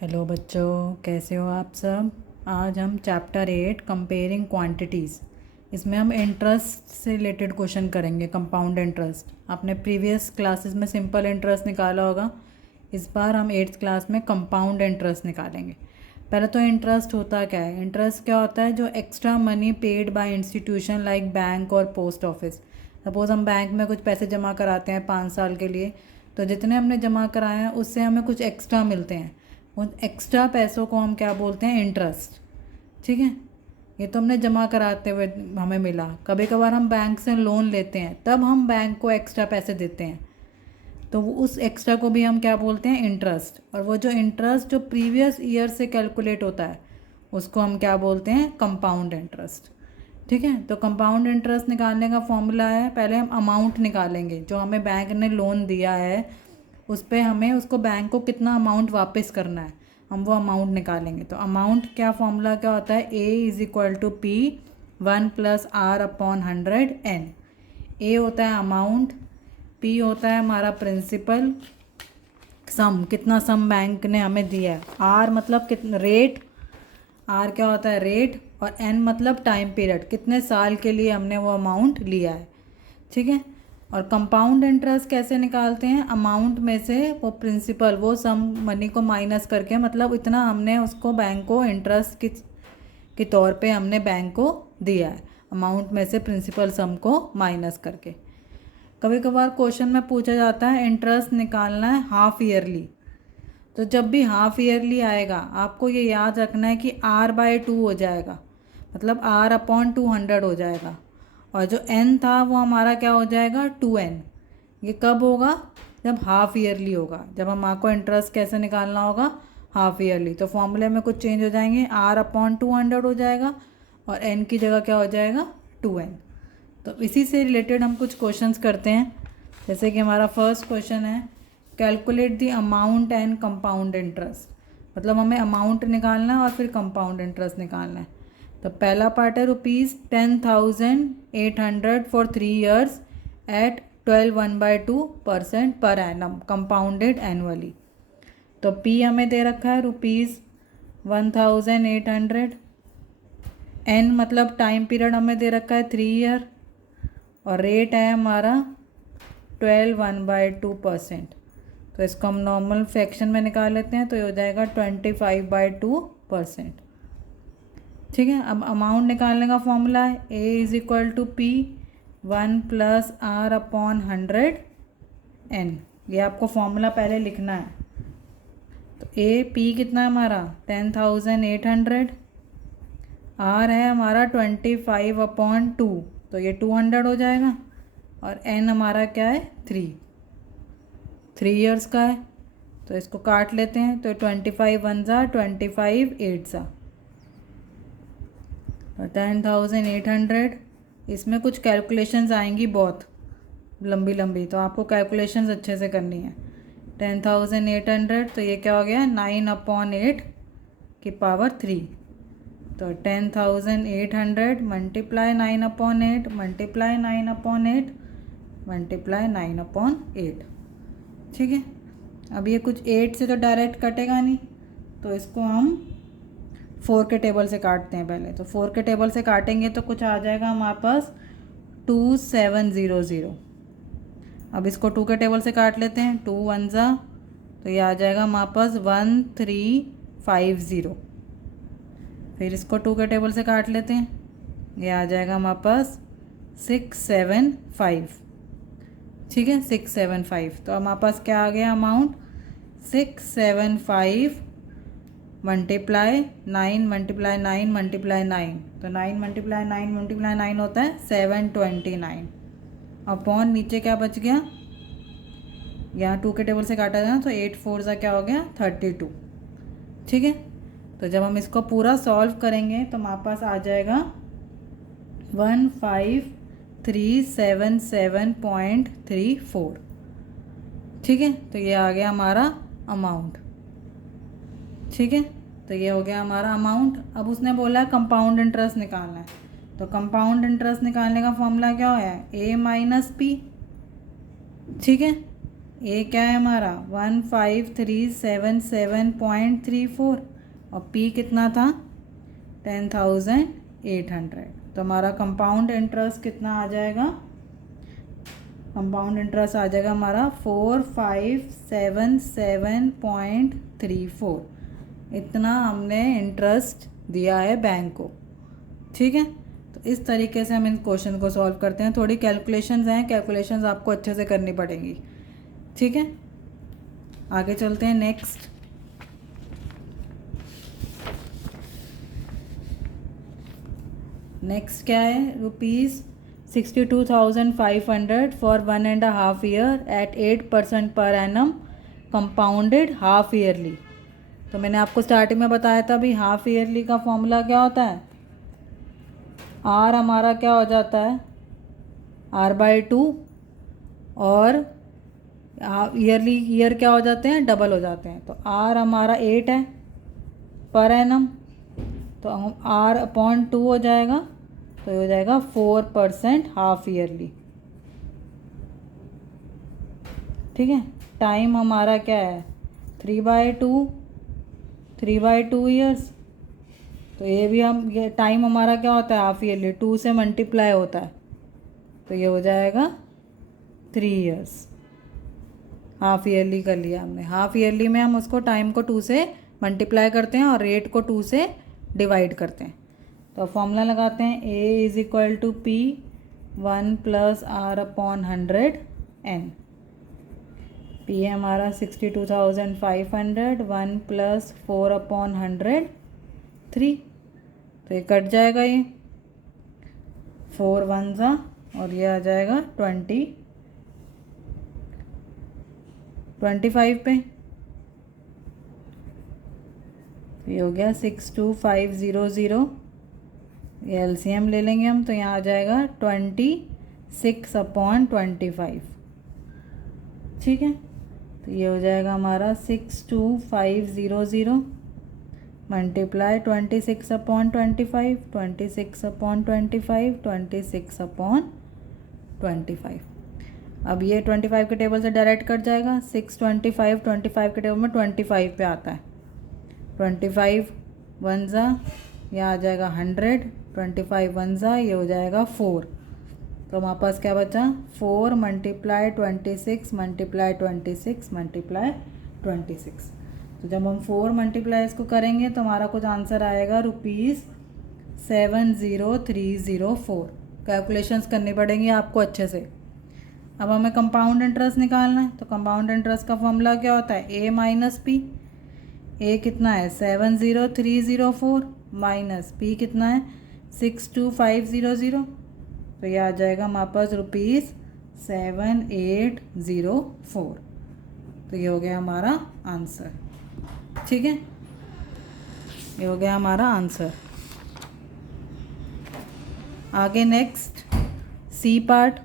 Hello बच्चों, कैसे हो आप सब। आज हम चैप्टर 8 कंपेयरिंग क्वांटिटीज़, इसमें हम इंटरेस्ट से रिलेटेड क्वेश्चन करेंगे। कंपाउंड इंटरेस्ट आपने प्रीवियस क्लासेस में सिंपल इंटरेस्ट निकाला होगा। इस बार हम 8th क्लास में कंपाउंड इंटरेस्ट निकालेंगे। पहले तो इंटरेस्ट होता क्या है। इंटरेस्ट क्या होता है? जो extra money paid by institution like bank और पोस्ट ऑफिस। सपोज़ हम बैंक में कुछ पैसे जमा कराते हैं 5 साल के लिए, तो जितने हमने जमा कराए हैं उससे हमें कुछ एक्स्ट्रा मिलते हैं। उन एक्स्ट्रा पैसों को हम क्या बोलते हैं? इंटरेस्ट। ठीक है, ये तो हमने जमा कराते हुए हमें मिला। कभी कभार हम बैंक से लोन लेते हैं, तब हम बैंक को एक्स्ट्रा पैसे देते हैं, तो वो उस एक्स्ट्रा को भी हम क्या बोलते हैं? इंटरेस्ट। और वो जो इंटरेस्ट जो प्रीवियस ईयर से कैलकुलेट होता है उसको हम क्या बोलते हैं? Compound interest. ठीक है, तो कंपाउंड इंटरेस्ट निकालने का फॉर्मूला है, पहले हम अमाउंट निकालेंगे जो हमें बैंक ने लोन दिया है, उस पर हमें उसको बैंक को कितना अमाउंट वापस करना है, हम वो अमाउंट निकालेंगे। तो अमाउंट क्या फॉर्मूला क्या होता है? A is equal to P 1+R/100 n. A होता है अमाउंट, पी होता है हमारा प्रिंसिपल, सम कितना सम बैंक ने हमें दिया है, आर मतलब कितना रेट, आर क्या होता है? रेट, और एन मतलब टाइम पीरियड, कितने साल के लिए हमने वो अमाउंट लिया है। ठीक है, और कंपाउंड इंटरेस्ट कैसे निकालते हैं? अमाउंट में से वो प्रिंसिपल, वो सम मनी को माइनस करके, मतलब इतना हमने उसको बैंक को इंटरेस्ट के तौर पे हमने बैंक को दिया है, अमाउंट में से प्रिंसिपल सम को माइनस करके। कभी कभार क्वेश्चन में पूछा जाता है इंटरेस्ट निकालना है हाफ ईयरली, तो जब भी हाफ ईयरली आएगा आपको ये याद रखना है कि R/2 हो जाएगा, मतलब R/200 हो जाएगा, और जो n था वो हमारा क्या हो जाएगा? 2n। ये कब होगा? जब हाफ ईयरली होगा, जब हम आपको इंटरेस्ट कैसे निकालना होगा? Half yearly. तो फॉर्मूले में कुछ चेंज हो जाएंगे, R/200 हो जाएगा और n की जगह क्या हो जाएगा? 2n। तो इसी से रिलेटेड हम कुछ क्वेश्चंस करते हैं। जैसे कि हमारा फर्स्ट क्वेश्चन है, calculate the amount and compound interest. मतलब हमें अमाउंट निकालना है और फिर कंपाउंड इंटरेस्ट निकालना है। तो पहला पार्ट है ₹10,800 फॉर 3 ईयर्स एट 12 पर एनम कंपाउंडेड एनुअली। तो पी हमें दे रखा है ₹1,800, एन मतलब टाइम पीरियड हमें दे रखा है 3 ईयर, और रेट है हमारा 12 तो इसको हम नॉर्मल फ्रैक्शन में निकाल लेते हैं, तो ये हो जाएगा 25/2%। ठीक है, अब अमाउंट निकालने का फॉर्मूला है A is equal to P 1+R/100 N. ये आपको फॉर्मूला पहले लिखना है। तो ए पी कितना है हमारा? 10,800, आर है हमारा 25/2, तो ये 200 हो जाएगा, और एन हमारा क्या है? 3 ईयर्स का है। तो इसको काट लेते हैं, तो 25 1 ज़ा 25 8 ज़ा, तो 10,800। इसमें कुछ कैलकुलेशंस आएंगी बहुत लंबी लंबी, तो आपको कैलकुलेशंस अच्छे से करनी है। 10,800, तो ये क्या हो गया? 9/8 की पावर 3। तो 10,800 मल्टीप्लाई 9/8 मल्टीप्लाई 9/8 मल्टीप्लाई 9/8। ठीक है, अब ये कुछ 8 से तो डायरेक्ट कटेगा नहीं, तो इसको हम 4 के टेबल से काटते हैं पहले। तो 4 के टेबल से काटेंगे तो कुछ आ जाएगा हमारे पास 2700। अब इसको 2 के टेबल से काट लेते हैं, 2 1 ज़ा, तो ये आ जाएगा हमारे पास 1350। फिर इसको 2 के टेबल से काट लेते हैं, ये आ जाएगा हमारे पास 675। ठीक है, 675। तो हमारे पास क्या आ गया अमाउंट? 675 मल्टीप्लाई 9 मल्टीप्लाई 9 मल्टीप्लाई 9, तो 9 मल्टीप्लाई 9 मल्टीप्लाई 9 होता है 729 अपॉन नीचे क्या बच गया? यहाँ 2 के टेबल से काटा जाए तो 8 4 ज़ा क्या हो गया? 32। ठीक है, तो जब हम इसको पूरा सॉल्व करेंगे तो हमारे पास आ जाएगा 15,377.34। ठीक है, तो ये आ गया हमारा अमाउंट। ठीक है, तो ये हो गया हमारा अमाउंट। अब उसने बोला कंपाउंड इंटरेस्ट निकालना है, तो कंपाउंड इंटरेस्ट निकालने का फॉर्मूला क्या है? ए माइनस पी। ठीक है, ए क्या है हमारा 15,377.34 और पी कितना था 10,800। तो हमारा कंपाउंड इंटरेस्ट कितना आ जाएगा, कंपाउंड इंटरेस्ट आ जाएगा हमारा 4577.34। इतना हमने इंटरेस्ट दिया है बैंक को। ठीक है, तो इस तरीके से हम इन क्वेश्चन को सॉल्व करते हैं। थोड़ी कैलकुलेशंस हैं, कैलकुलेशंस आपको अच्छे से करनी पड़ेंगी। ठीक है, आगे चलते हैं। नेक्स्ट क्या है, ₹62,500 फॉर 1.5 ईयर एट 8% पर एनम कंपाउंडेड हाफ ईयरली। तो मैंने आपको स्टार्टिंग में बताया था भी हाफ ईयरली का फॉर्मूला क्या होता है, आर हमारा क्या हो जाता है R/2 और ईयरली ईयर क्या हो जाते हैं, डबल हो जाते हैं। तो आर हमारा 8 है पर एनम, तो R/2 हो जाएगा, तो ये हो जाएगा 4% हाफ ईयरली। ठीक है, टाइम हमारा क्या है 3/2 ईयर्स। तो ये भी हम, ये टाइम हमारा क्या होता है हाफ ईयरली, 2 से मल्टीप्लाई होता है, तो ये हो जाएगा 3 ईयर्स। हाफ ईयरली कर लिया हमने। हाफ ईयरली में हम उसको टाइम को 2 से मल्टीप्लाई करते हैं और रेट को 2 से डिवाइड करते हैं। तो फॉर्मूला लगाते हैं, A is equal to P 1 + R/100 N। P है हमारा 62,500, 1 + 4/100 3। तो ये कट जाएगा, ये 4 1 ज़ा और ये आ जाएगा 25 पे। ये हो गया 62,500। ये एलसीएम ले लेंगे हम, तो यहाँ आ जाएगा 26/25। ठीक है, तो ये हो जाएगा हमारा 62,500 मल्टीप्लाई 26/25, 26/25, 26/25। अब ये 25 के टेबल से डायरेक्ट कट जाएगा। 625 25 के टेबल में 25 पे आता है। 25 1 ज़ा, यह आ जाएगा 100। 25 1 ज़ा, ये हो जाएगा 4। तो हमारे पास क्या बचा 4 × 26 × 26 × 26। तो जब हम 4 मल्टीप्लाई इसको करेंगे तो हमारा कुछ आंसर आएगा ₹70304। कैलकुलेशंस करनी पड़ेंगी आपको अच्छे से। अब हमें कंपाउंड इंटरेस्ट निकालना है, तो कंपाउंड इंटरेस्ट का फॉर्मूला क्या होता है, A - P। A कितना है 70304 माइनस P कितना है 62500। तो ये आ जाएगा हमारे पास ₹7804। तो ये हो गया हमारा आंसर। ठीक है, ये हो गया हमारा आंसर। आगे नेक्स्ट सी पार्ट,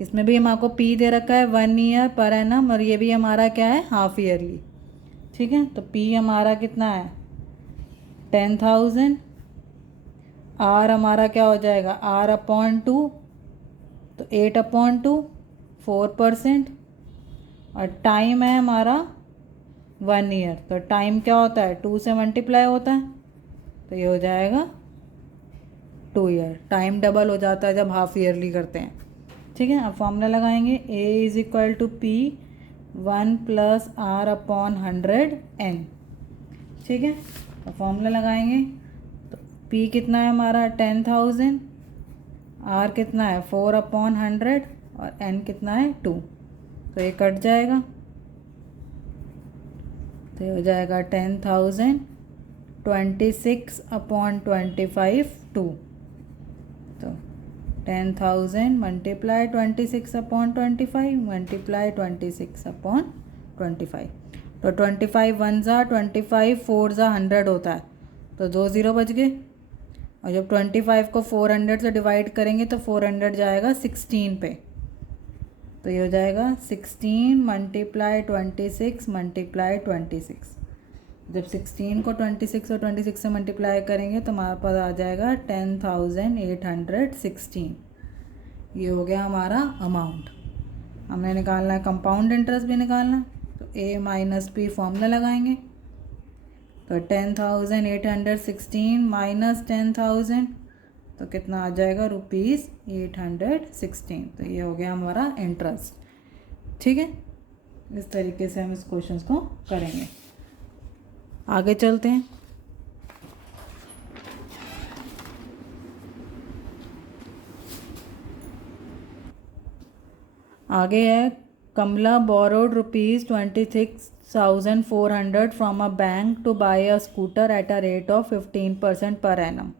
इसमें भी हमारे को P दे रखा है 1 ईयर पर एनम और ये भी हमारा क्या है हाफ ईयरली। ठीक है, तो P हमारा कितना है 10,000। R हमारा क्या हो जाएगा R/2, तो 8/2 4%। और टाइम है हमारा 1 ईयर, तो टाइम क्या होता है 2 से मल्टीप्लाई होता है, तो ये हो जाएगा 2 ईयर। टाइम डबल हो जाता है जब हाफ ईयरली करते हैं। ठीक है, अब फॉर्मूला लगाएंगे, A is equal to P 1 + R/100 N। ठीक है, तो फॉर्मूला लगाएंगे, तो P कितना है हमारा 10,000, R कितना है 4/100 और N कितना है 2। तो ये कट जाएगा, तो ये हो जाएगा 10,000 26/25 2। तो 10,000 मल्टीप्लाई 26/25 मल्टीप्लाई 26/25। तो 25 1 ज़ा 25 4 ज़ा 100 होता है, तो 2 ज़ीरो बच गए। और जब 25 को 400 से डिवाइड करेंगे तो 400 जाएगा 16 पे, तो ये हो जाएगा 16 मल्टीप्लाई 26 मल्टीप्लाई 26। जब 16 को 26 और 26 से मल्टीप्लाई करेंगे तो हमारे पास आ जाएगा 10,816। ये हो गया हमारा अमाउंट। हमने निकालना है, कंपाउंड इंटरेस्ट भी निकालना है, तो ए माइनस पी फॉर्मूला लगाएंगे। तो 10,816 माइनस 10,000 तो कितना आ जाएगा, ₹816। तो ये हो गया हमारा इंटरेस्ट। ठीक है, इस तरीके से हम इस क्वेश्चन को करेंगे। आगे चलते हैं। आगे है, Kamala borrowed ₹26,400 from a bank to buy a scooter at a rate of 15% per annum.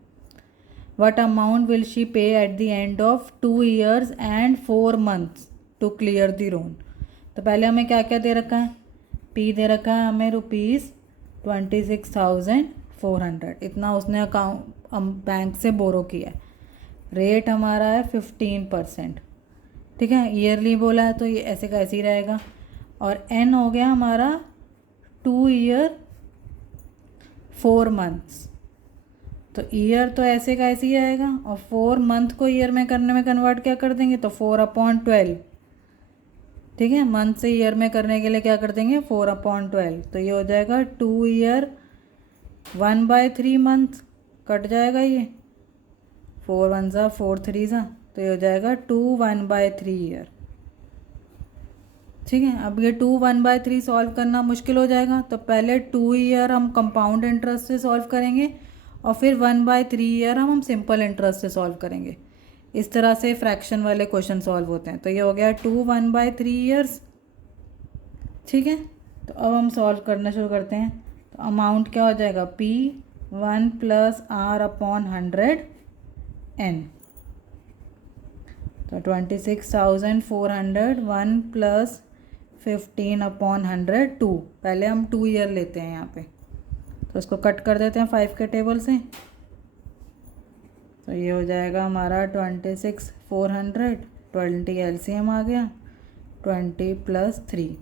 What amount will she pay at the end of 2 years and 4 months to clear the loan? तो पहले हमें क्या क्या दे रखा है, P दे रखा है हमें ₹26,400, इतना उसने अकाउंट बैंक से बोरो किया है। रेट हमारा है 15%। ठीक है, ईयरली बोला है तो ये ऐसे का ऐसे ही रहेगा। और N हो गया हमारा 2 year 4 months, तो ईयर तो ऐसे का ऐसे ही रहेगा। और 4 मंथ को ईयर में करने में कन्वर्ट क्या कर देंगे, तो 4/12। ठीक है, मंथ से ईयर में करने के लिए क्या कर देंगे, 4/12। तो ये हो जाएगा 2 year 1/3 मंथ, कट जाएगा ये, 4 1 ज़ा 4 3 ज़ा, तो ये हो जाएगा 2 1/3 ईयर। ठीक है, अब ये 2 1/3 सॉल्व करना मुश्किल हो जाएगा, तो पहले 2 ईयर हम कंपाउंड इंटरेस्ट से सॉल्व करेंगे और फिर 1/3 ईयर हम सिंपल इंटरेस्ट से सॉल्व करेंगे। इस तरह से फ्रैक्शन वाले क्वेश्चन सॉल्व होते हैं। तो ये हो गया 2 1/3 ईयर्स। ठीक है, तो अब हम सॉल्व करना शुरू करते हैं। तो अमाउंट क्या हो जाएगा, P1 + R/100 N। तो 26,400 1 + 15/100 2। पहले हम 2 ईयर लेते हैं यहाँ पे, तो इसको कट कर देते हैं 5 के टेबल से। तो ये हो जाएगा हमारा 26,400, 20 LCM आ गया, 20 + 3।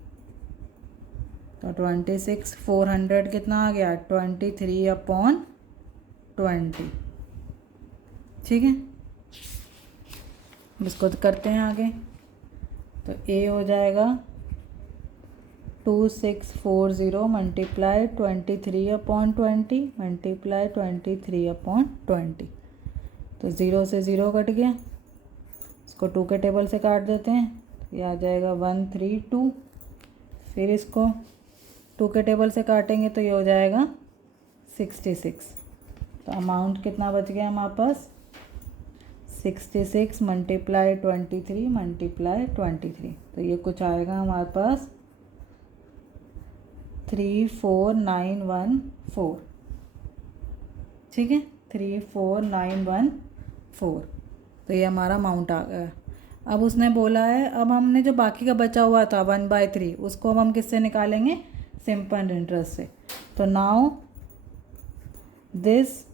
तो 26,400 कितना आ गया, 23/20। ठीक है, इसको तो करते हैं आगे। तो ए हो जाएगा 2640 मल्टीप्लाई 23/20 मल्टीप्लाई 23/20। तो 0 से 0 कट गया, इसको 2 के टेबल से काट देते हैं, तो ये आ जाएगा 132। फिर इसको 2 के टेबल से काटेंगे तो ये हो जाएगा 66। तो अमाउंट कितना बच गया हमारे पास, 66 मल्टीप्लाई 23 मल्टीप्लाई 23। तो ये कुछ आएगा हमारे पास 34914। ठीक है, 34914। तो ये हमारा अमाउंट आ गया। अब उसने बोला है, अब हमने जो बाकी का बचा हुआ था 1/3 उसको अब हम किससे निकालेंगे, सिंपल इंटरेस्ट से। तो now this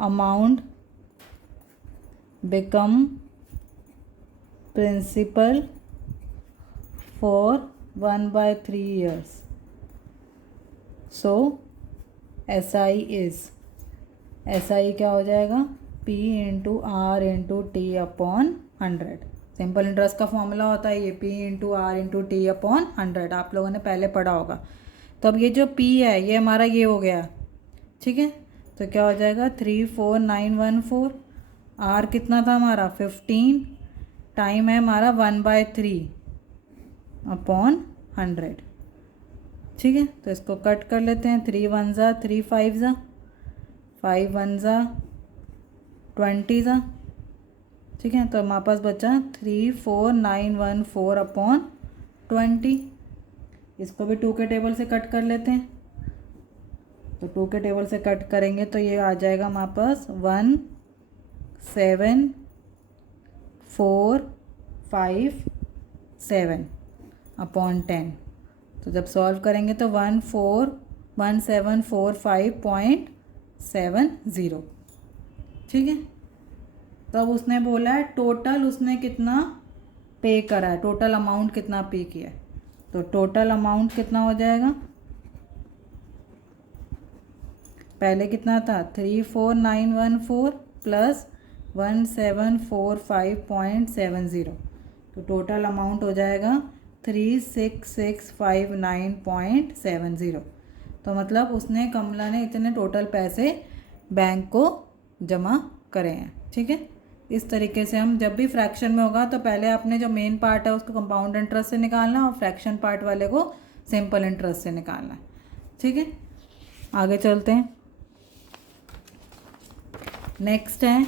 amount become principal for 1/3 years. So SI is, SI क्या हो जाएगा, P × R × T/100। Simple interest का फॉर्मूला होता है ये, P × R × T/100, आप लोगों ने पहले पढ़ा होगा। तो अब ये जो P है ये हमारा ये हो गया। ठीक है, तो क्या हो जाएगा 34914। R कितना था हमारा 15, टाइम है हमारा 1/3/100। ठीक है, तो इसको कट कर लेते हैं, 3 1 ज़ा 3 5 ज़ा 5 1 ज़ा 20 ज़ा। ठीक है, तो हमारे पास बचा 34914/20। इसको भी 2 के टेबल से कट कर लेते हैं। तो 2 के टेबल से कट करेंगे तो ये आ जाएगा हमारे पास 1747/10। तो जब सॉल्व करेंगे तो 1745.70। ठीक है, तब उसने बोला है टोटल उसने कितना पे करा है, टोटल अमाउंट कितना पे किया है। तो टोटल अमाउंट कितना हो जाएगा, पहले कितना था 34914 + 1745.70। तो टोटल अमाउंट हो जाएगा 36,659.70। तो मतलब उसने कमला ने इतने टोटल पैसे बैंक को जमा करे हैं। ठीक है, इस तरीके से हम जब भी फ्रैक्शन में होगा तो पहले आपने जो मेन पार्ट है उसको कंपाउंड इंटरेस्ट से निकालना और फ्रैक्शन पार्ट वाले को सिंपल इंटरेस्ट से निकालना है। ठीक है, आगे चलते हैं। नेक्स्ट है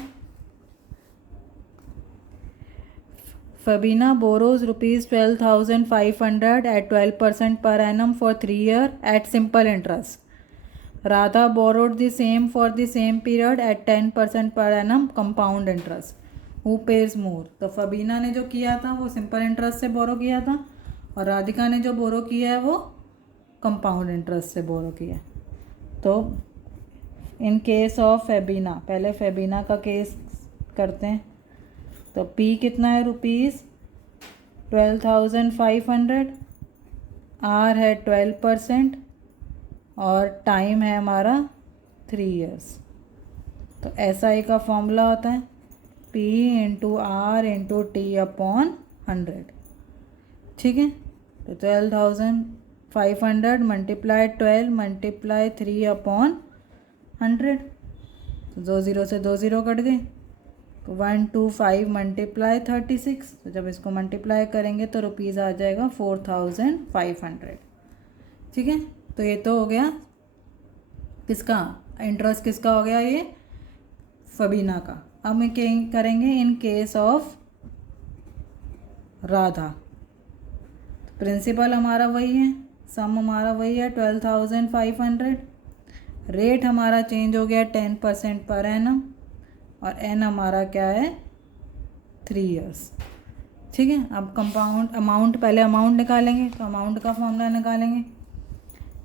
Fabina borrows rupees 12,500 at 12% per annum for 3 years at simple interest. Radha borrowed the same for the same period at 10% per annum compound interest. Who pays more? तो फबीना ने जो किया था वो सिंपल इंटरेस्ट से बोरो किया था और राधिका ने जो बोरो किया है वो कंपाउंड इंटरेस्ट से बोरो किया है। तो इन केस ऑफ फेबिना, पहले फेबिना का केस करते हैं। तो P कितना है ₹12,500, R है 12% और टाइम है हमारा 3 years। तो SI का फॉर्मूला होता है P into R into T upon 100। ठीक है, तो 12,500 मल्टीप्लाई 12 मल्टीप्लाई 3 अपॉन 100। तो 2 0 से 2 0 कट गए। तो 125 मल्टीप्लाई 36। तो जब इसको मल्टीप्लाई करेंगे तो रुपीज़ आ जाएगा 4,500। ठीक है, तो ये तो हो गया किसका इंटरेस्ट, किसका हो गया ये फबीना का। अब मैं करेंगे in case of Radha. Principal हमारा वही है, सम हमारा वही है 12,500। रेट हमारा चेंज हो गया 10% पर एनम और एन हमारा क्या है 3 years। ठीक है, अब कंपाउंड अमाउंट, पहले अमाउंट निकालेंगे तो अमाउंट का फॉर्मूला निकालेंगे।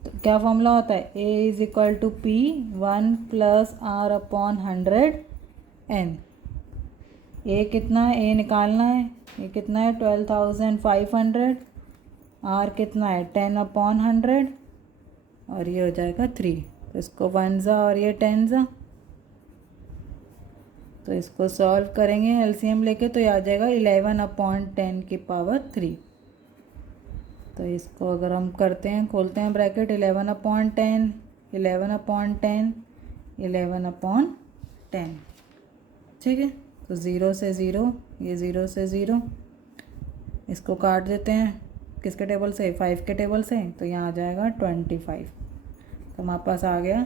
तो क्या फॉर्मूला होता है A is equal to P 1 + R upon 100 N। A कितना है, A निकालना है, ये कितना है 12,500, R कितना है 10 अपॉन 100 और ये हो जाएगा 3। तो इसको 1 जा और ये 10 जा, तो इसको सॉल्व करेंगे एलसीएम लेके तो ये आ जाएगा 11 अपॉन 10 की पावर 3। तो इसको अगर हम करते हैं, खोलते हैं ब्रैकेट, 11 अपॉन 10, 11 अपॉन 10, 11 अपॉन 10। ठीक है, तो 0 से 0, ये 0 से 0, इसको काट देते हैं किसके टेबल से, 5 के टेबल से। तो यहाँ आ जाएगा 25। तो हमारे पास आ गया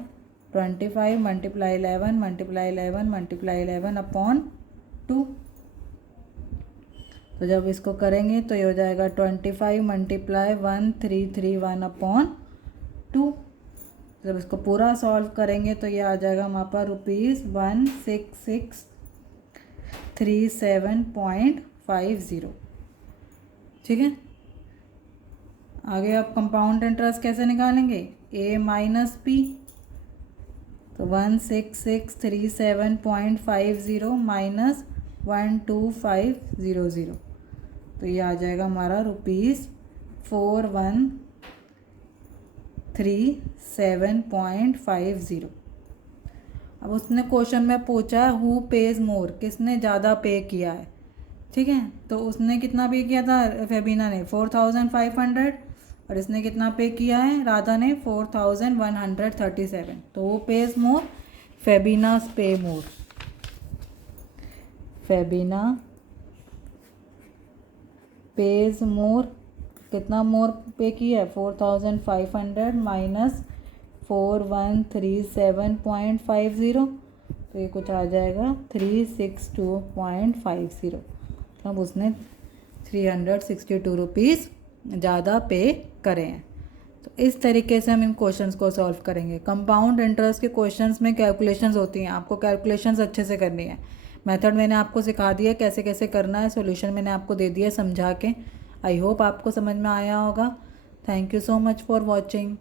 25 मल्टीप्लाई 11 मल्टीप्लाई 11 मल्टीप्लाई 11 अपॉन 2। तो जब इसको करेंगे तो ये हो जाएगा 25 मल्टीप्लाई 1331 अपॉन 2। जब इसको पूरा सॉल्व करेंगे तो ये आ जाएगा हमारे पास ₹16637.50। ठीक है, आगे आप कंपाउंड इंटरेस्ट कैसे निकालेंगे, A माइनस P। तो 16637.50 माइनस 12500, तो ये आ जाएगा हमारा ₹4137.50। अब उसने क्वेश्चन में पूछा हु पेज मोर, किसने ज़्यादा पे किया है। ठीक है, तो उसने कितना पे किया था फेबिना ने 4,500 और इसने कितना पे किया है राधा ने 4,137। तो वो पेज मोर, फेबिनास पे मोर। फेबिना पेज मोर, कितना मोर पे किया है 4,500 माइनस 4137.50, तो ये कुछ आ जाएगा 362.50। मतलब उसने 362 रुपीज़ ज़्यादा पे करे हैं। तो इस तरीके से हम इन क्वेश्चंस को सॉल्व करेंगे। कंपाउंड इंटरेस्ट के क्वेश्चंस में कैलकुलेशंस होती हैं, आपको कैलकुलेशंस अच्छे से करनी है। मेथड मैंने आपको सिखा दिया कैसे कैसे करना है, सॉल्यूशन मैंने आपको दे दिया समझा के। आई होप आपको समझ में आया होगा। Thank you so much for watching.